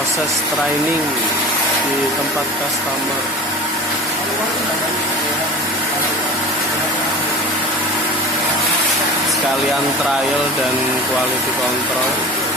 proses training di tempat customer. Sekalian trial dan quality control.